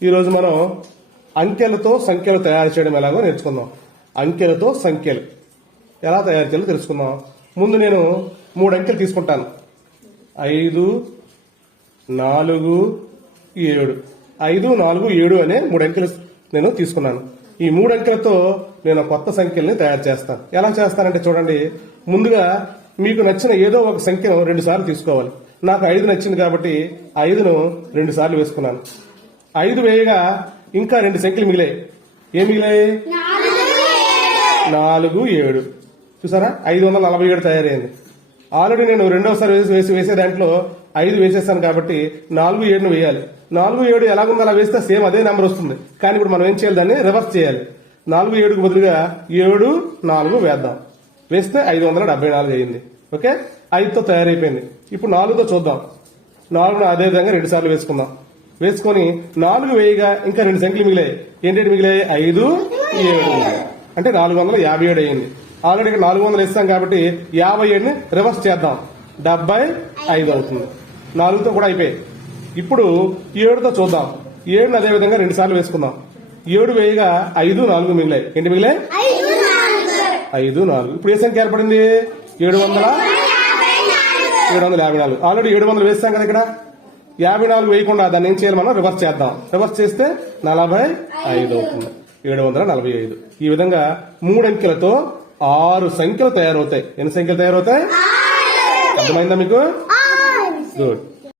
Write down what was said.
ఈరోజు మనం అంకెలతో సంఖ్యలు తయారు చేయడం ఎలాగో నేర్చుకుందాం. అంకెలతో సంఖ్యలు ఎలా తయారు చేయాలో తెలుసుకుందాం. ముందు నేను 3 అంకెలు తీసుకుంటాను. 5, 4, 7. 5, 4, 7 అనే 3 అంకెలు నేను తీసుకున్నాను. ఈ 3 అంకెలతో నేను కొత్త సంఖ్యల్ని తయారు చేస్తాను. ఎలా చేస్తానంటే చూడండి, ముందుగా మీకు నచ్చిన ఏదో ఒక సంఖ్యను 2 సార్లు తీసుకోవాలి. నాకు 5 నచ్చింది కాబట్టి 5ను 2 సార్లు వేసుకున్నాను. 5 వేయగా ఇంకా 2 సంఖ్యలు మిగిలాయి. ఏం మిగిలాయి? 4, 7. చూసారా, 547 తయారైంది. ఆల్రెడీ నేను రెండోసారి వేసే దాంట్లో 5 వేసేస్తాను కాబట్టి 4, 7ను వేయాలి. 4, 7 ఎలాగుందో అలా వేస్తే సేమ్ అదే నెంబర్ వస్తుంది. కానీ ఇప్పుడు మనం ఏం చేయాలి, దాన్ని రివర్స్ చేయాలి. 4, 7కు బదులుగా 7, 4 వేద్దాం. వేస్తే 574 అయింది. ఓకే, 5తో తయారైపోయింది. ఇప్పుడు 4తో చూద్దాం. 4ను అదే విధంగా 2 సార్లు వేసుకుందాం. వేసుకొని 4 వేయగా ఇంకా 2 సంఖ్యలు మిగిలాయి. ఏంటంటే మిగిలాయి 5, 7 అంటే 457 అయింది. ఆల్రెడీ ఇక్కడ 400 ఇస్తాం కాబట్టి 57ని రివర్స్ చేద్దాం. 75 అవుతుంది. 4తో కూడా అయిపోయాయి. ఇప్పుడు 7తో చూద్దాం. 7ని అదే విధంగా 2 సార్లు వేసుకుందాం. 7 వేయగా 5, 4 మిగిలాయి. ఏంటి మిగిలాయి? 5, 4. ఇప్పుడు ఏ సంఖ్య ఏర్పడింది? 754. ఆల్రెడీ 700 వేస్తాం కదా. ఇక్కడ 54 వేయకుండా దాన్ని ఏం చేయాలి, మనం రివర్స్ చేద్దాం. రివర్స్ చేస్తే 45 అవుతుంది. 745. ఈ విధంగా 3 అంకెలతో 6 సంఖ్యలు తయారవుతాయి. ఎన్ని సంఖ్యలు తయారవుతాయి? అర్థమైందా మీకు? గుడ్.